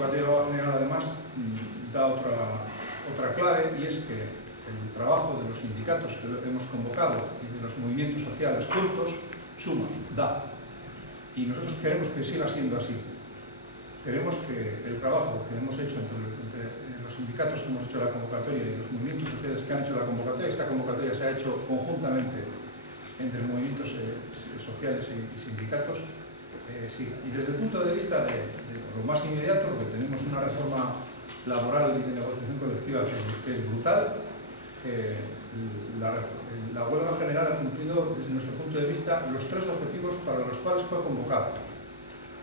convocatoria general, además, da otra clave, y es que el trabajo de los sindicatos que hemos convocado y de los movimientos sociales juntos suma, da. Y nosotros queremos que siga siendo así. Queremos que el trabajo que hemos hecho entre los sindicatos que hemos hecho la convocatoria y los movimientos sociales que han hecho la convocatoria, esta convocatoria se ha hecho conjuntamente entre movimientos sociales y sindicatos, siga. Y desde el punto de vista de lo más inmediato, porque tenemos una reforma laboral y de negociación colectiva que es brutal, la huelga general ha cumplido, desde nuestro punto de vista, los tres objetivos para los cuales fue convocada.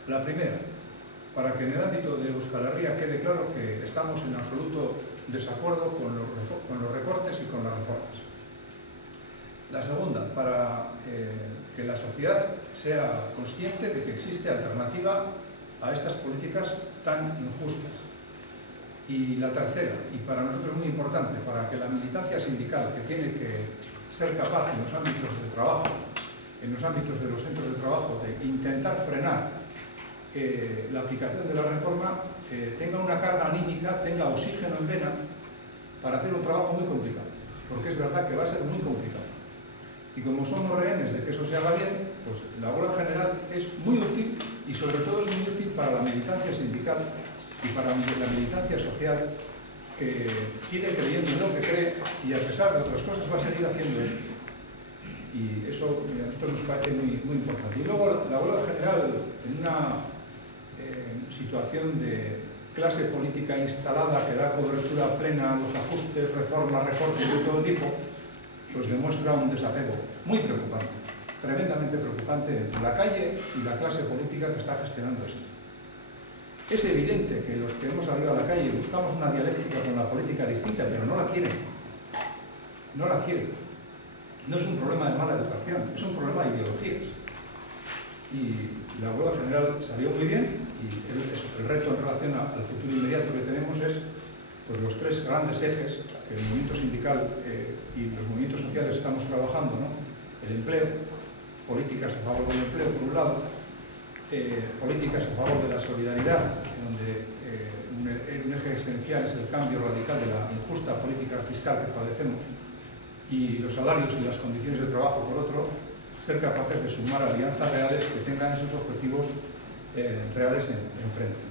La primera, para que en el ámbito de Euskal Herria quede claro que estamos en absoluto desacuerdo con los recortes y con las reformas. La segunda, para que la sociedad sea consciente de que existe alternativa a estas políticas tan injustas. Y la tercera, y para nosotros muy importante, para que la militancia sindical, que tiene que ser capaz en los ámbitos de trabajo, en los ámbitos de los centros de trabajo, de intentar frenar la aplicación de la reforma, tenga una carga anímica, tenga oxígeno en vena para hacer un trabajo muy complicado, porque es verdad que va a ser muy complicado. Y como somos rehenes de que eso se haga bien, pues la huelga general es muy útil, y sobre todo es muy útil para la militancia sindical y para la militancia social, que sigue creyendo en lo que cree y a pesar de otras cosas va a seguir haciendo eso. Y eso a nosotros nos parece muy importante. Y luego la huelga general, en una situación de clase política instalada que da cobertura plena a los ajustes, reformas, recortes de todo tipo, pues demuestra un desapego muy preocupante, tremendamente preocupante entre la calle y la clase política que está gestionando esto. Es evidente que los que hemos salido a la calle buscamos una dialéctica con la política distinta, pero no la quieren. No la quieren. No es un problema de mala educación, es un problema de ideologías. Y la huelga general salió muy bien, y el reto en relación al futuro inmediato que tenemos es pues, los tres grandes ejes que el movimiento sindical y los movimientos sociales estamos trabajando, ¿no? El empleo, políticas a favor del empleo, por un lado, políticas a favor de la solidaridad, donde un eje esencial es el cambio radical de la injusta política fiscal que padecemos, y los salarios y las condiciones de trabajo, por otro, ser capaces de sumar alianzas reales que tengan esos objetivos reales enfrente.